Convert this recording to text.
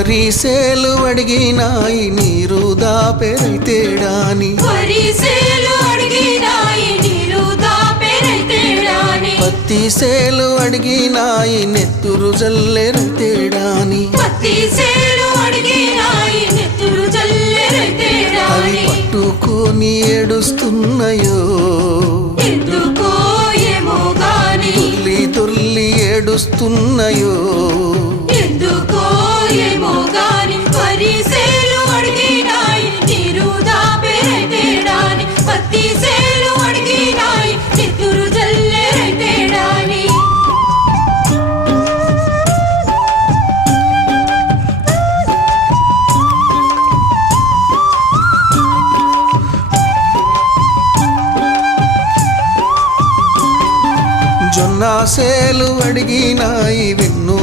వరిసేలు అడిగినాయి నీరు దాపెరైతేడాని పత్తి సేలు అడిగినాయి నెత్తురు జల్లెరైతేడాని అవి పట్టుకొని ఏడుస్తున్నాయో తుల్లి తుల్లి ఏడుస్తున్నాయో జొన్న సేలు అడిగినాయి వెన్ను